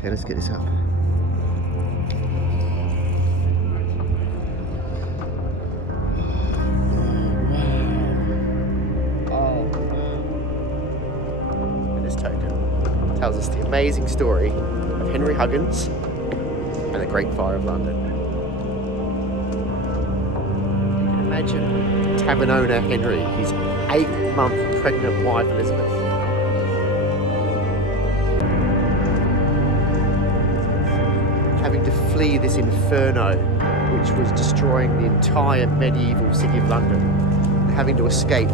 Okay, let's get this up. Tells us the amazing story of Henry Huggins and the Great Fire of London. You can imagine tavern owner Henry, his 8-month pregnant wife Elizabeth, having to flee this inferno which was destroying the entire medieval city of London, and having to escape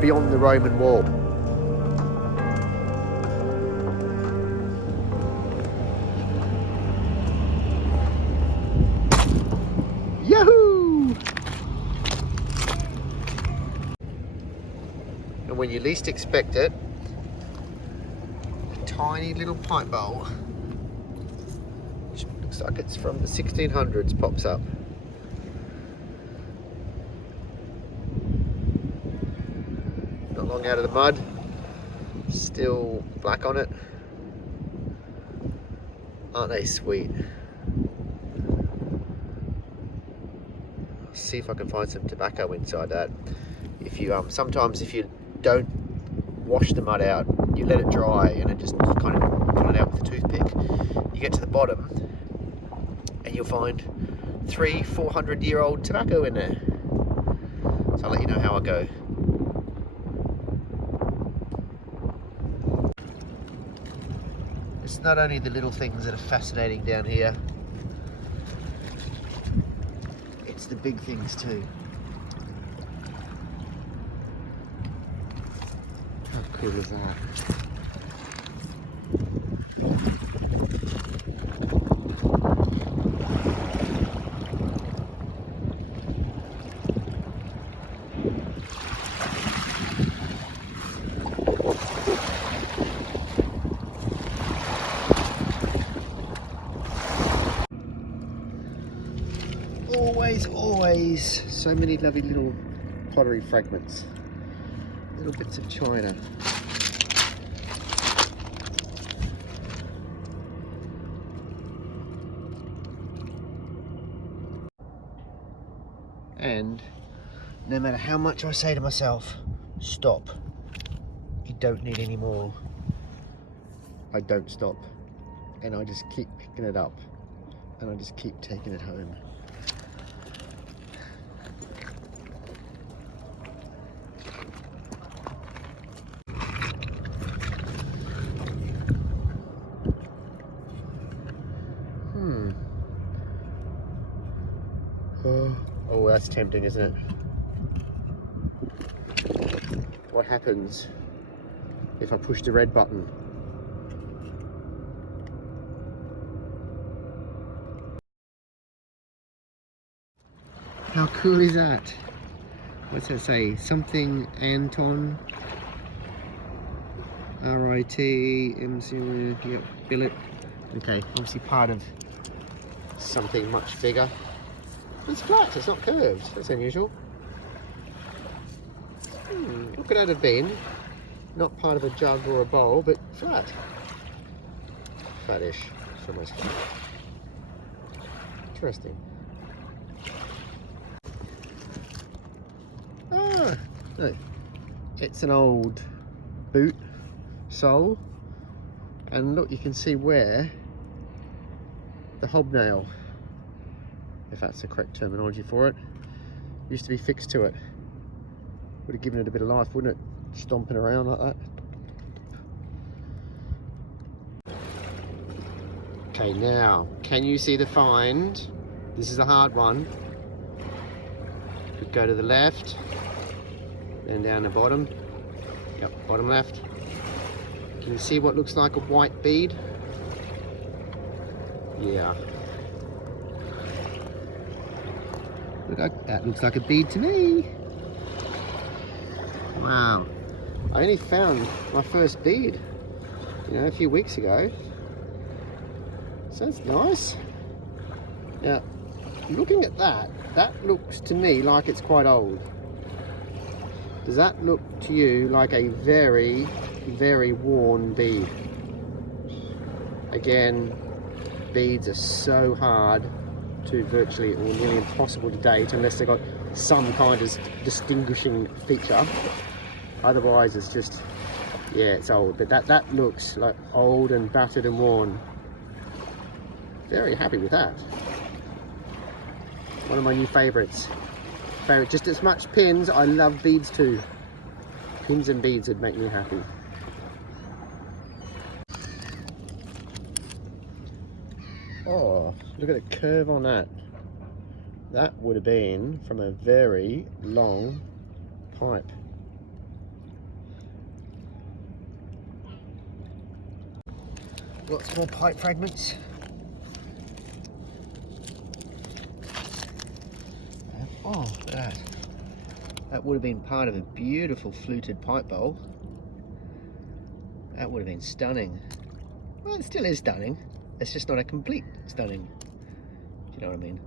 beyond the Roman wall. Yahoo! And when you least expect it, a tiny little pipe bowl, which looks like it's from the 1600s, pops up. Not long out of the mud, still black on it. Aren't they sweet? See if I can find some tobacco inside that. If you sometimes if you don't wash the mud out, you let it dry and it just kind of pull it out with a toothpick, you get to the bottom and you'll find 300-400-year-old tobacco in there. So I'll let you know how I go. It's not only the little things that are fascinating down here, it's the big things too. How cool is that? Always so many lovely little pottery fragments, little bits of china. And no matter how much I say to myself, stop, you don't need any more, I don't stop, and I just keep picking it up and I just keep taking it home. Oh, that's tempting, isn't it? What happens if I push the red button? How cool is that? What's that say? Something Anton. R-I-T-M-C, yep, billet. Okay, obviously part of something much bigger. It's flat, it's not curved. That's unusual. What could that have been? Not part of a jug or a bowl, but flat. Flattish. It's almost flat. Interesting. Ah, look. It's an old boot sole. And look, you can see where the hobnail, if that's the correct terminology for it, used to be fixed to it. Would have given it a bit of life, wouldn't it? Stomping around like that. Okay, now, can you see the find? This is a hard one. Could go to the left, then down the bottom. Yep, bottom left. Can you see what looks like a white bead? Yeah. That looks like a bead to me. Wow. I only found my first bead, a few weeks ago. So that's nice. Now, looking at that, that looks to me like it's quite old. Does that look to you like a very, very worn bead? Again, beads are so hard to virtually or nearly impossible to date unless they've got some kind of distinguishing feature. Otherwise it's just, yeah, it's old. But that looks like old and battered and worn. Very happy with that. One of my new favourites. Just as much pins, I love beads too. Pins and beads would make me happy. Oh, look at the curve on that. That would have been from a very long pipe. Lots more pipe fragments. Oh, look at that. That would have been part of a beautiful fluted pipe bowl. That would have been stunning. Well, it still is stunning. It's just not a complete stunning. Do you know what I mean?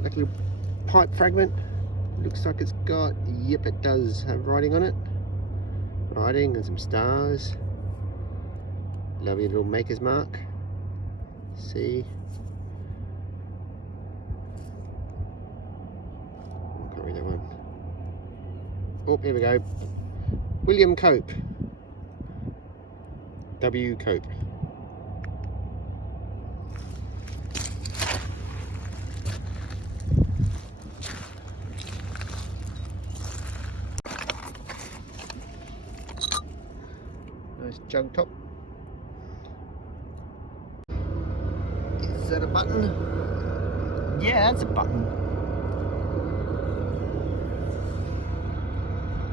Like a little pipe fragment. Looks like it's got, yep, it does have writing on it. Writing and some stars. Lovely little maker's mark. See? Can't read that one. Oh, here we go. William Cope. W. Cope. Nice jug top. Is that a button? Yeah, that's a button.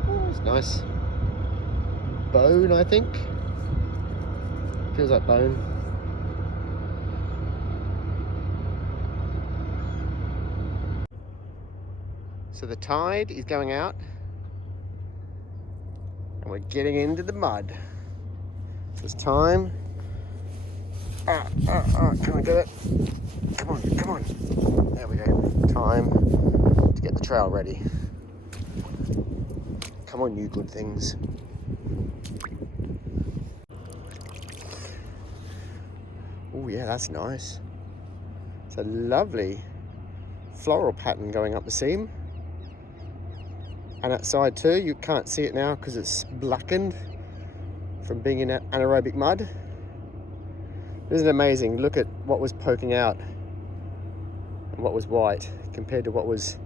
Oh, it's nice. Bone, I think. Feels like bone. So the tide is going out and we're getting into the mud. It's time. Can I do it? Come on, come on. There we go. Time to get the trail ready. Come on, you good things. Oh yeah, that's nice. It's a lovely floral pattern going up the seam. And that side too, you can't see it now because it's blackened from being in anaerobic mud. Isn't it amazing? Look at what was poking out and what was white compared to what was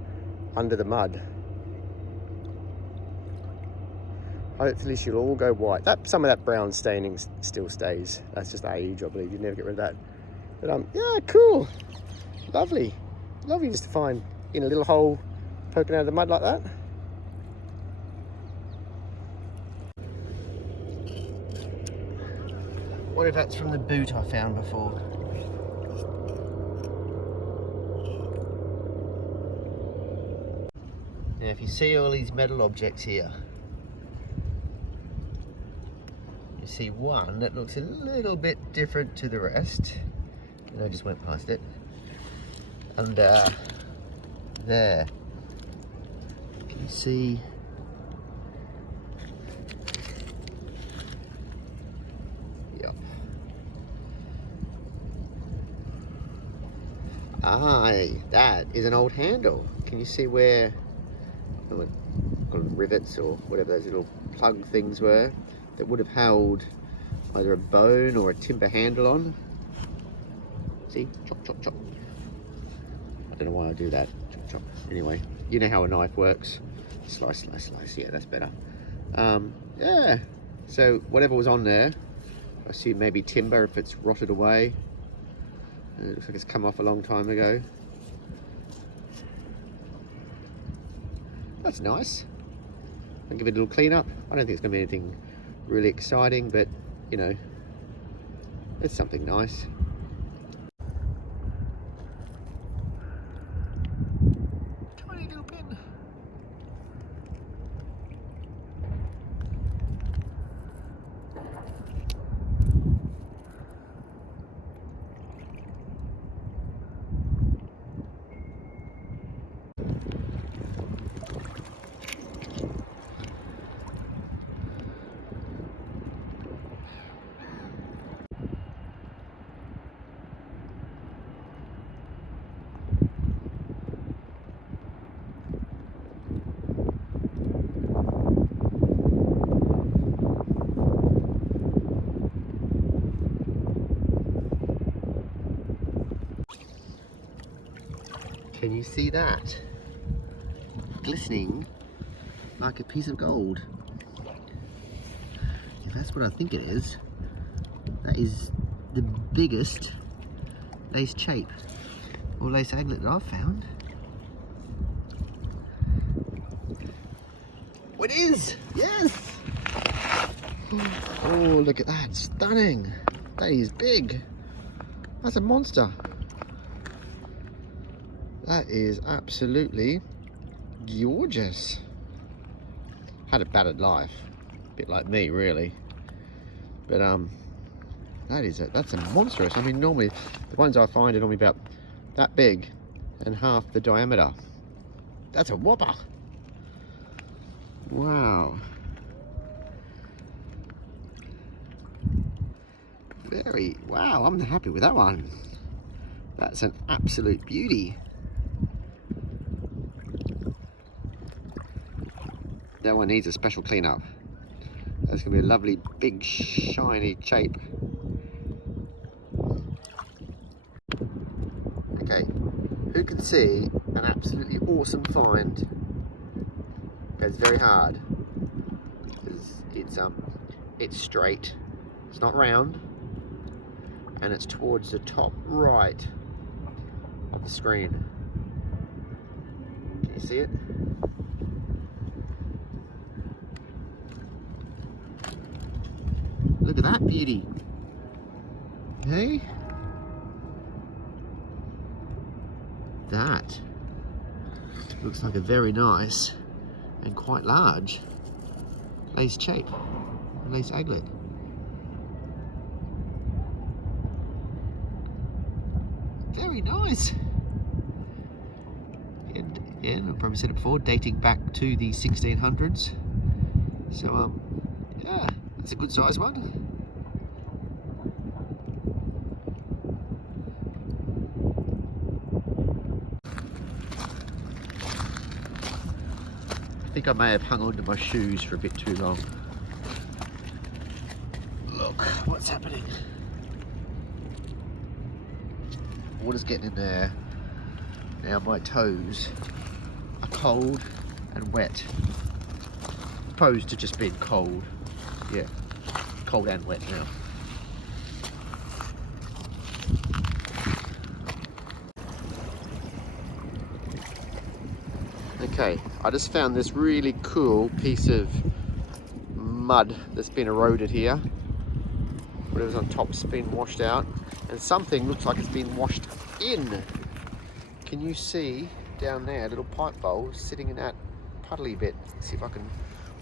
under the mud. Hopefully she'll all go white. Some of that brown staining still stays. That's just age, I believe. You never get rid of that. But yeah, cool. Lovely. Lovely just to find in a little hole poking out of the mud like that. What if that's from the boot I found before? Now if you see all these metal objects here, you see one that looks a little bit different to the rest. And I just went past it. And there, can you see? That is an old handle. Can you see where the rivets or whatever those little plug things were that would have held either a bone or a timber handle on? See? Chop, chop, chop. I don't know why I do that. Chop, chop. Anyway, you know how a knife works. Slice, slice, slice. Yeah, that's better. Yeah. So whatever was on there, I assume maybe timber if it's rotted away. And it looks like it's come off a long time ago. That's nice. I'll give it a little clean up. I don't think it's going to be anything really exciting, but you know, it's something nice. Tiny little pin. Can you see that? Glistening like a piece of gold. If that's what I think it is, that is the biggest lace chape or lace aglet that I've found. Oh, it is! Yes! Oh, look at that, stunning! That is big. That's a monster. That is absolutely gorgeous. Had a battered life, a bit like me, really. But that's a monstrous. I mean, normally the ones I find are normally about that big and half the diameter. That's a whopper. Wow. Wow, I'm happy with that one. That's an absolute beauty. That one needs a special cleanup. That's gonna be a lovely, big, shiny chape. Okay, who can see an absolutely awesome find? It's very hard. It's straight. It's not round, and it's towards the top right of the screen. Can you see it? Look at that beauty. Hey? That looks like a very nice and quite large lace chape, lace aglet. Very nice. And I've probably said it before, dating back to the 1600s. So yeah, that's a good size one. I think I may have hung on to my shoes for a bit too long. Look what's happening. Water's getting in there. Now my toes are cold and wet. Opposed to just being cold. Yeah, cold and wet now. Okay, I just found this really cool piece of mud that's been eroded here. Whatever's on top's been washed out, and something looks like it's been washed in. Can you see down there a little pipe bowl sitting in that puddly bit? Let's see if I can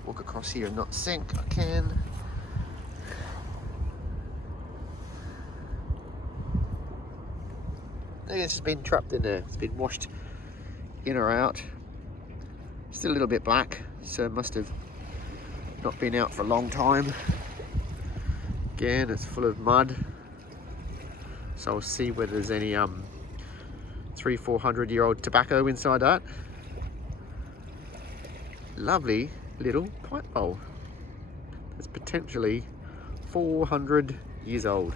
walk across here and not sink. I can. It's just been trapped in there. It's been washed in or out. Still a little bit black, so it must have not been out for a long time. Again, it's full of mud. So I'll see whether there's any 300-400-year-old tobacco inside that. Lovely little pipe bowl. It's potentially 400 years old.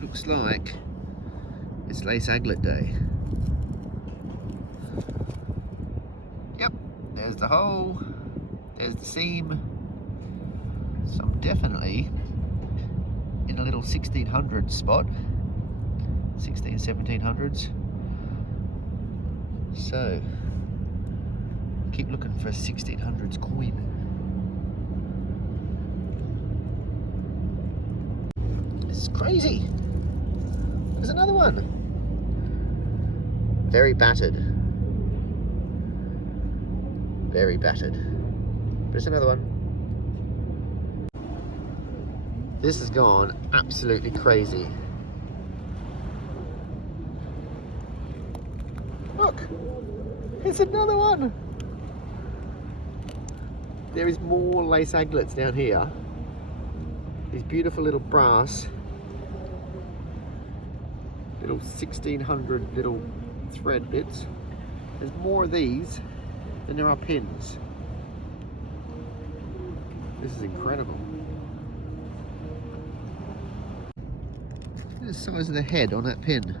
Looks like it's lace aglet day. Yep, there's the hole, there's the seam. So I'm definitely in a little 1600 spot, 1700s. So keep looking for a 1600s coin. This is crazy. There's another one. Very battered. Very battered. There's another one. This has gone absolutely crazy. Look, it's another one. There is more lace aglets down here. These beautiful little brass, little 1600 little thread bits. There's more of these than there are pins. This is incredible. at the size of the head on that pin.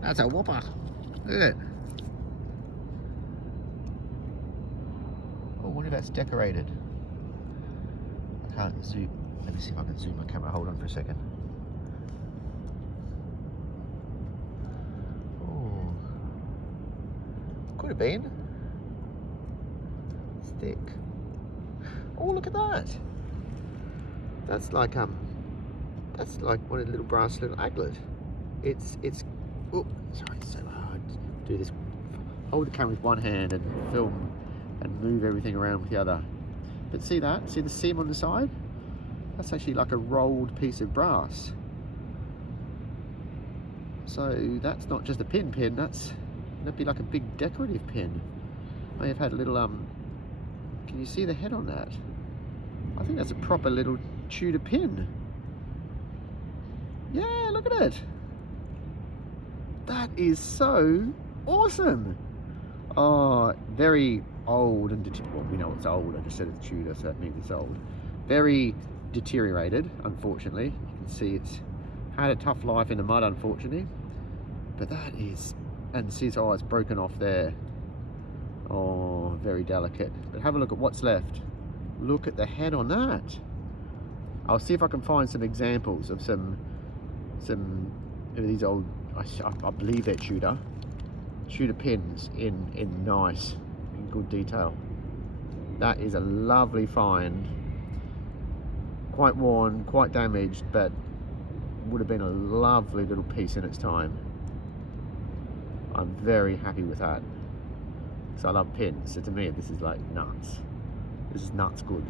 That's a whopper. Look at it. Oh, I wonder if that's decorated. I can't zoom. Let me see if I can zoom my camera. Hold on for a second. Oh, could have been. It's thick. Oh, look at that. That's like one of the little brass little aglet. It's. Oh, sorry, it's so hard to do this. Hold the camera with one hand and film and move everything around with the other. But see that? See the seam on the side? That's actually like a rolled piece of brass. So that's not just a pin, that'd be like a big decorative pin. May have had a little, can you see the head on that? I think that's a proper little Tudor pin. Yeah, look at it. That is so awesome. Oh, very old and well, we know it's old. I just said it's Tudor, so that means it's old. Very deteriorated, unfortunately. You can see it's had a tough life in the mud, unfortunately. But that is, and see, it's broken off there. Oh, very delicate. But have a look at what's left. Look at the head on that. I'll see if I can find some examples of some of these old, I believe they're Tudor pins in nice, in good detail. That is a lovely find. Quite worn, quite damaged, but would have been a lovely little piece in its time. I'm very happy with that. So I love pins, so to me this is like nuts. This is nuts good.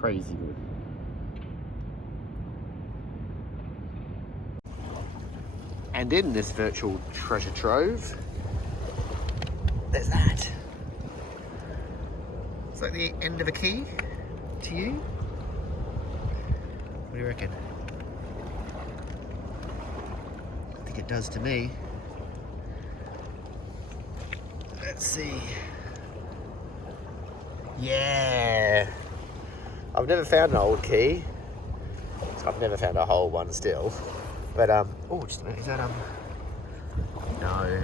Crazy good. And in this virtual treasure trove, there's that. It's like the end of a key to you. What do you reckon? I think it does to me. Let's see. Yeah. I've never found an old key. I've never found a whole one still. But, oh, just a minute, is that, no.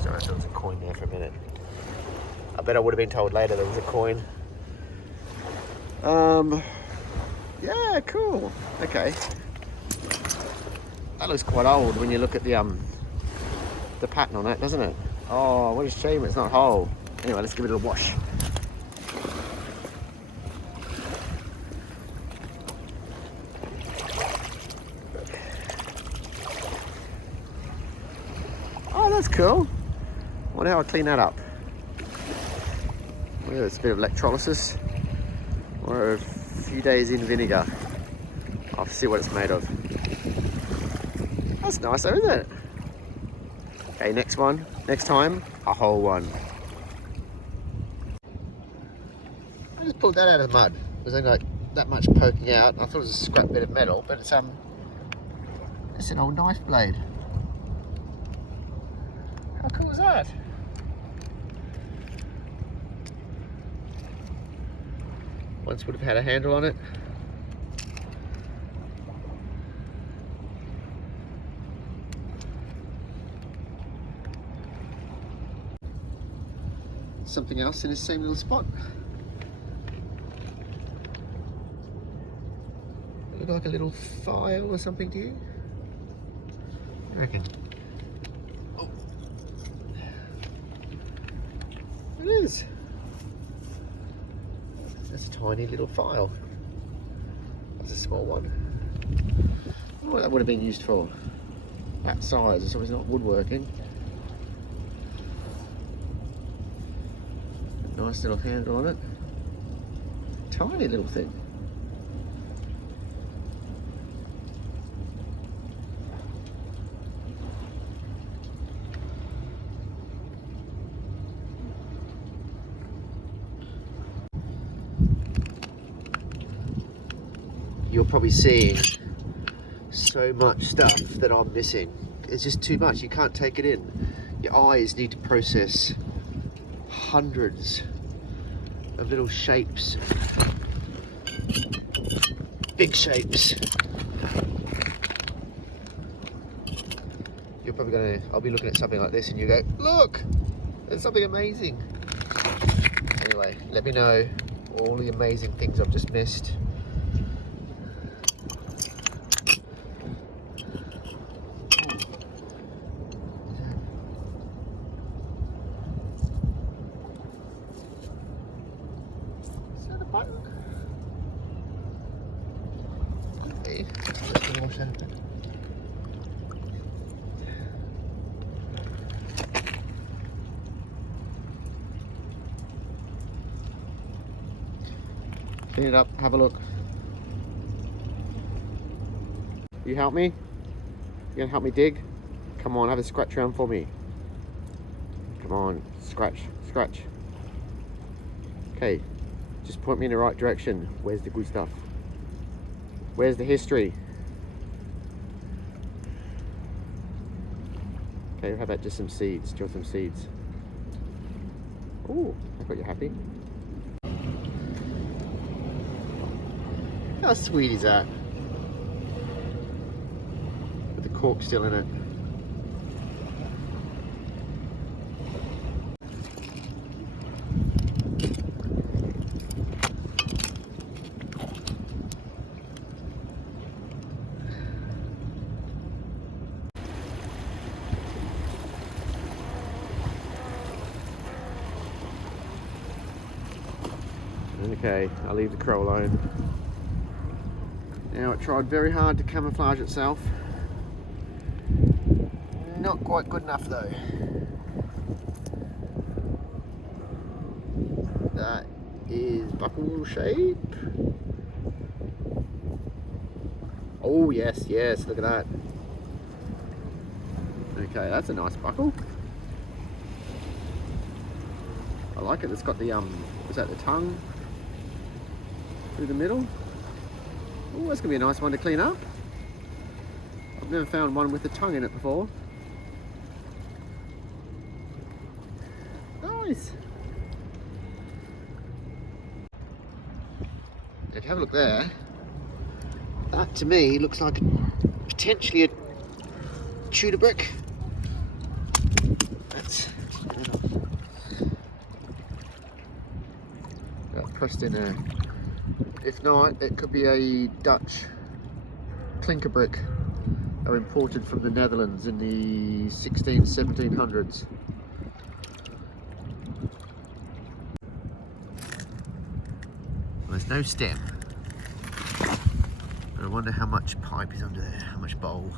Sorry, I thought there was a coin there for a minute. I bet I would have been told later there was a coin. Yeah, cool. Okay. That looks quite old when you look at the pattern on that, doesn't it? Oh, what a shame it's not whole. Anyway, let's give it a wash. Oh, that's cool. I wonder how I clean that up. Well, it's a bit of electrolysis or a few days in vinegar. I'll see what it's made of. That's nice though, isn't it? Okay, next time, a whole one. I just pulled that out of the mud. There's only like that much poking out. I thought it was a scrap bit of metal, but it's an old knife blade. How cool is that? Once would have had a handle on it. Something else in the same little spot. Look like a little file or something to you? What do you reckon? Oh. It is. That's a tiny little file. That's a small one. I wonder what that would have been used for. That size, it's obviously not woodworking. Nice little handle on it. Tiny little thing. You're probably seeing so much stuff that I'm missing. It's just too much. You can't take it in. Your eyes need to process hundreds of little shapes, big shapes, I'll be looking at something like this and you go, look, there's something amazing. Anyway, let me know all the amazing things I've just missed. Is that a button? Okay, let's get water. Clean it up, have a look. You help me? You gonna help me dig? Come on, have a scratch around for me. Come on, scratch, scratch. Okay, just point me in the right direction. Where's the good stuff? Where's the history? Okay, how about just some seeds? Do you want some seeds? Oh, I got you happy. How sweet is that? With the cork still in it. Okay, I'll leave the crow alone. Now, it tried very hard to camouflage itself. Not quite good enough though. That is buckle shape. Oh yes, yes, look at that. Okay, that's a nice buckle. I like it. It's got the is that the tongue through the middle? Oh, that's gonna be a nice one to clean up. I've never found one with the tongue in it before. Nice. If you have a look there, that to me looks like potentially a Tudor brick. That's pressed in there. If not, it could be a Dutch clinker brick. They're imported from the Netherlands in the 1700s. Well, there's no stem. But I wonder how much pipe is under there, how much bowl.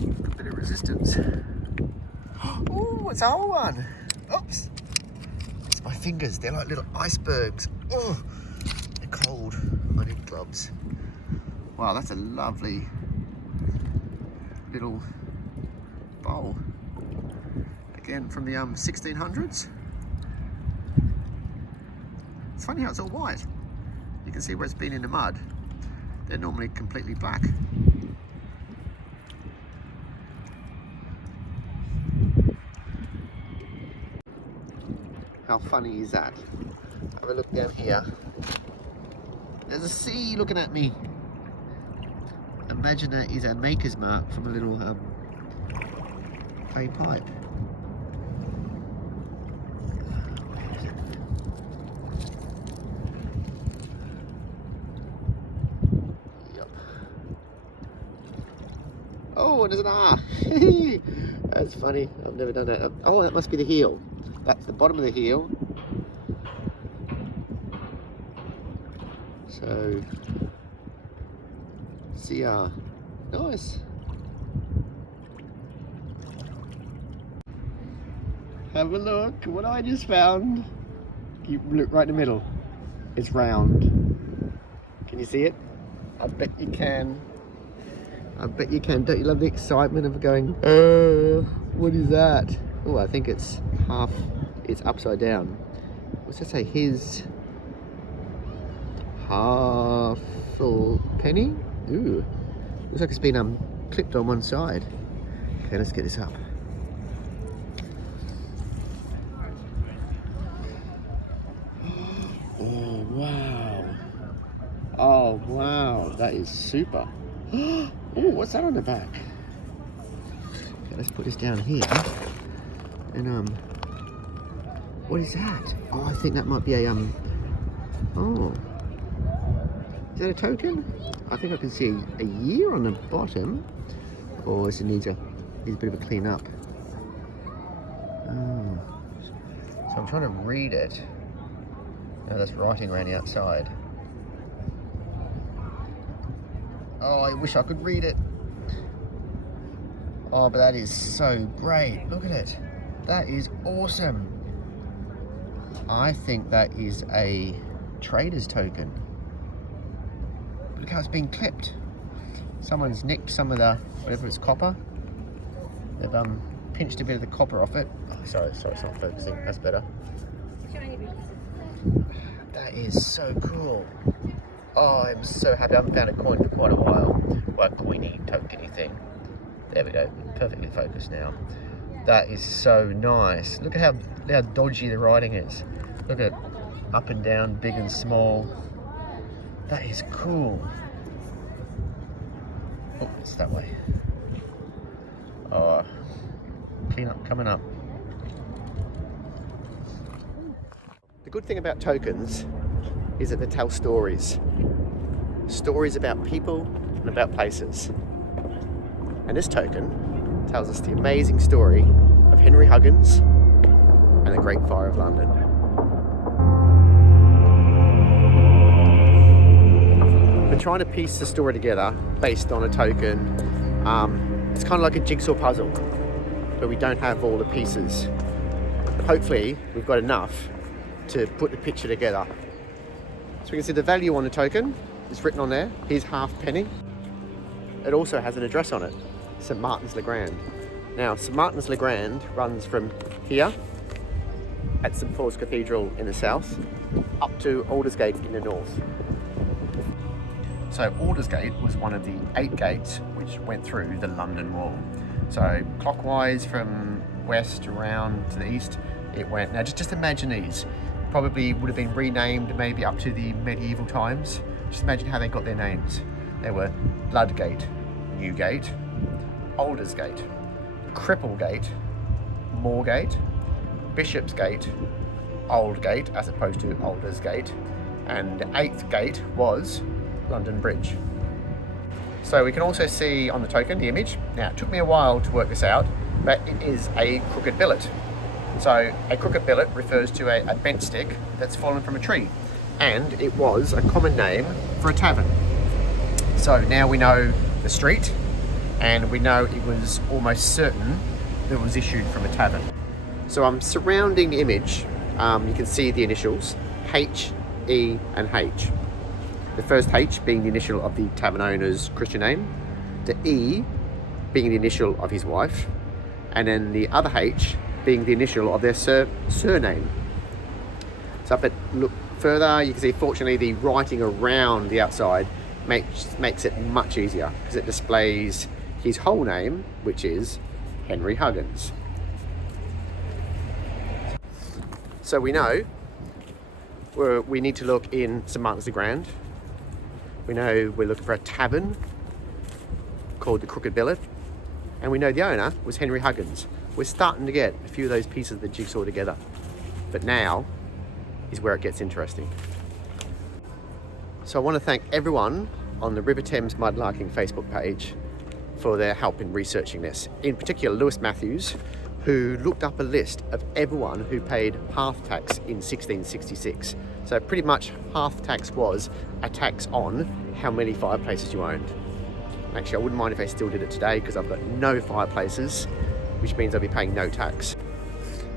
A bit of resistance. Oh, it's a whole one. Oops. It's my fingers, they're like little icebergs. Oh, they're cold. I need gloves. Wow, that's a lovely little bowl. Again, from the 1600s. It's funny how it's all white. You can see where it's been in the mud. They're normally completely black. How funny is that? Have a look down here. There's a sea looking at me. Imagine that is a maker's mark from a little clay pipe. Yep. Oh, and there's an R. That's funny. I've never done that. Oh, that must be the heel. That's the bottom of the heel. So, CR. Nice. Have a look what I just found. You look right in the middle. It's round. Can you see it? I bet you can. I bet you can. Don't you love the excitement of going, what is that? Oh, I think it's half, it's upside down. What's that say? His half full penny? Ooh, looks like it's been clipped on one side. Okay, let's get this up. Oh wow! Oh wow, that is super. Oh, what's that on the back? Okay, let's put this down here. And what is that? Oh, I think that might be a oh, is that a token? I think I can see a year on the bottom. Or it needs a bit of a clean up. Oh. So I'm trying to read it. No, that's writing around the outside. Oh, I wish I could read it. Oh, but that is so great. Look at it. That is awesome. I think that is a trader's token. Look how it's been clipped. Someone's nicked some of the, whatever it's copper. They've pinched a bit of the copper off it. Oh, sorry, it's not focusing. That's better. That is so cool. Oh, I'm so happy. I haven't found a coin for quite a while. Well, a coiny, tokeny thing. There we go. Perfectly focused now. That is so nice. Look at how dodgy the writing is. Look at up and down, big and small. That is cool. Oh, it's that way. Oh, clean up coming up. The good thing about tokens is that they tell stories. Stories about people and about places. And this token tells us the amazing story of Henry Huggins and the Great Fire of London. We're trying to piece the story together based on a token. It's kind of like a jigsaw puzzle, but we don't have all the pieces. But hopefully we've got enough to put the picture together. So we can see the value on the token is written on there. Here's halfpenny. It also has an address on it, St Martin's le Grand. Now, St Martin's le Grand runs from here at St Paul's Cathedral in the south up to Aldersgate in the north. So Aldersgate was one of the 8 gates which went through the London Wall. So clockwise from west around to the east, it went. Now just imagine these. Probably would have been renamed maybe up to the medieval times. Just imagine how they got their names. They were Bloodgate, Newgate, Aldersgate, Cripplegate, Moorgate, Bishopsgate, Aldgate as opposed to Aldersgate, and the 8th gate was London Bridge. So we can also see on the token, the image. Now it took me a while to work this out, but it is a crooked billet. So a crooked billet refers to a bent stick that's fallen from a tree, and it was a common name for a tavern. So now we know the street, and we know it was almost certain that it was issued from a tavern. So I'm surrounding the image. You can see the initials H, E and H. The first H being the initial of the tavern owner's Christian name, the E being the initial of his wife, and then the other H being the initial of their surname. So if I look further, you can see fortunately the writing around the outside makes it much easier because it displays his whole name, which is Henry Huggins. So we know we need to look in St Martin's le Grand. We know we're looking for a tavern called the Crooked Billet, and we know the owner was Henry Huggins. We're starting to get a few of those pieces of the jigsaw together, but now is where it gets interesting. So I want to thank everyone on the River Thames Mudlarking Facebook page for their help in researching this. In particular, Lewis Matthews, who looked up a list of everyone who paid hearth tax in 1666. So pretty much hearth tax was a tax on how many fireplaces you owned. Actually, I wouldn't mind if they still did it today because I've got no fireplaces, which means I'll be paying no tax.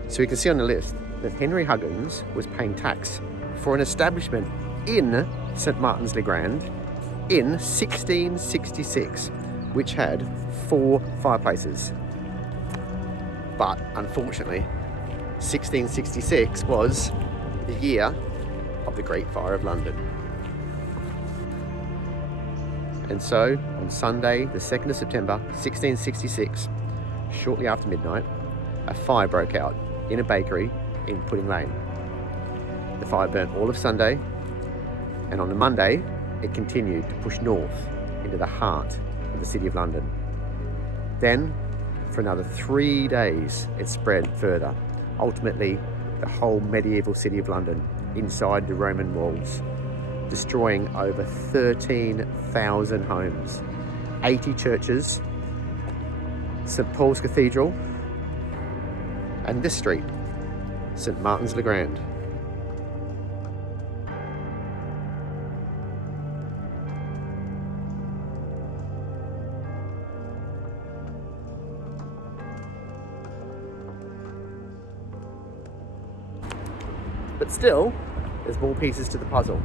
So you can see on the list that Henry Huggins was paying tax for an establishment in St Martin's le Grand in 1666, which had 4 fireplaces. But unfortunately, 1666 was the year of the Great Fire of London. And so, on Sunday, the 2nd of September, 1666, shortly after midnight, a fire broke out in a bakery in Pudding Lane. The fire burnt all of Sunday, and on the Monday, it continued to push north into the heart of the City of London. Then, for another 3 days, it spread further. Ultimately, the whole medieval city of London inside the Roman walls, destroying over 13,000 homes, 80 churches, St Paul's Cathedral, and this street, St Martin's le Grand. But still, there's more pieces to the puzzle.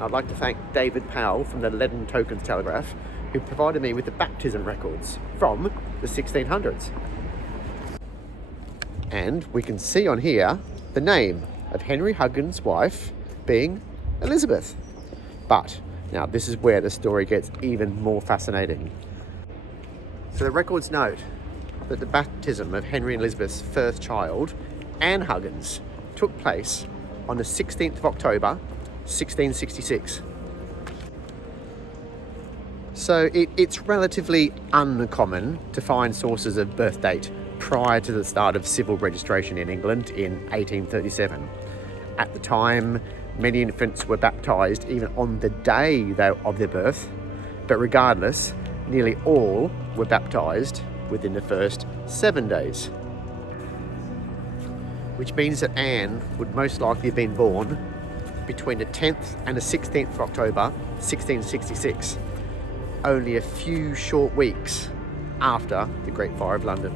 I'd like to thank David Powell from the Leaden Tokens Telegraph, who provided me with the baptism records from the 1600s. And we can see on here the name of Henry Huggins' wife being Elizabeth. But now this is where the story gets even more fascinating. So the records note that the baptism of Henry and Elizabeth's first child, Anne Huggins, took place on the 16th of October, 1666. So it's relatively uncommon to find sources of birth date prior to the start of civil registration in England in 1837. At the time, many infants were baptised even on the day of their birth, but regardless, nearly all were baptised within the first 7 days. Which means that Anne would most likely have been born between the 10th and the 16th of October, 1666, only a few short weeks after the Great Fire of London.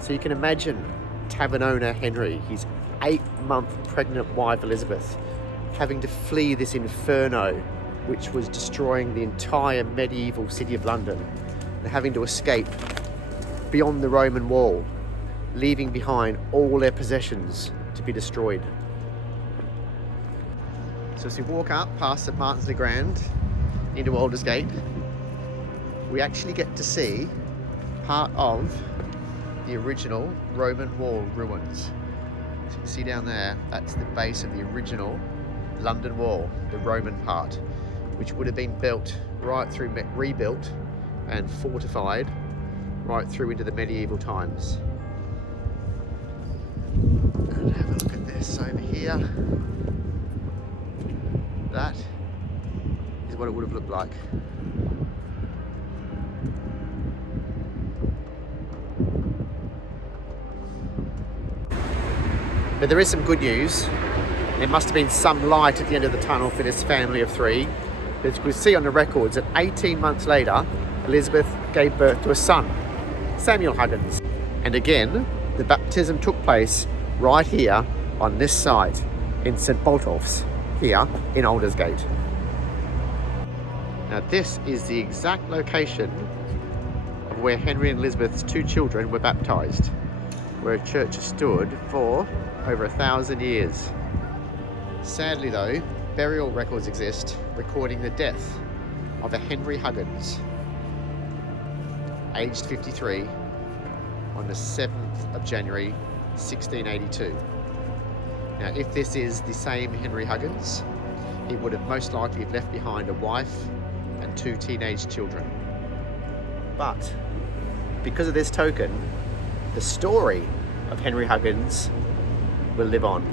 So you can imagine tavern owner Henry, his 8-month pregnant wife Elizabeth, having to flee this inferno which was destroying the entire medieval city of London, and having to escape beyond the Roman wall, leaving behind all their possessions to be destroyed. So as we walk up past St Martin's le Grand into Aldersgate, we actually get to see part of the original Roman wall ruins. As you can see down there, that's the base of the original London Wall, the Roman part, which would have been built right through, rebuilt and fortified right through into the medieval times. And have a look at this over here. That is what it would have looked like. But there is some good news. There must have been some light at the end of the tunnel for this family of three. As we see on the records that 18 months later, Elizabeth gave birth to a son, Samuel Huggins. And again, the baptism took place right here on this site in St Botolph's, here in Aldersgate. Now this is the exact location of where Henry and Elizabeth's 2 children were baptised, where a church has stood for over 1,000 years. Sadly though, burial records exist recording the death of a Henry Huggins, aged 53, on the 7th of January 1682. Now if this is the same Henry Huggins, he would have most likely left behind a wife and 2 teenage children. But because of this token, the story of Henry Huggins will live on.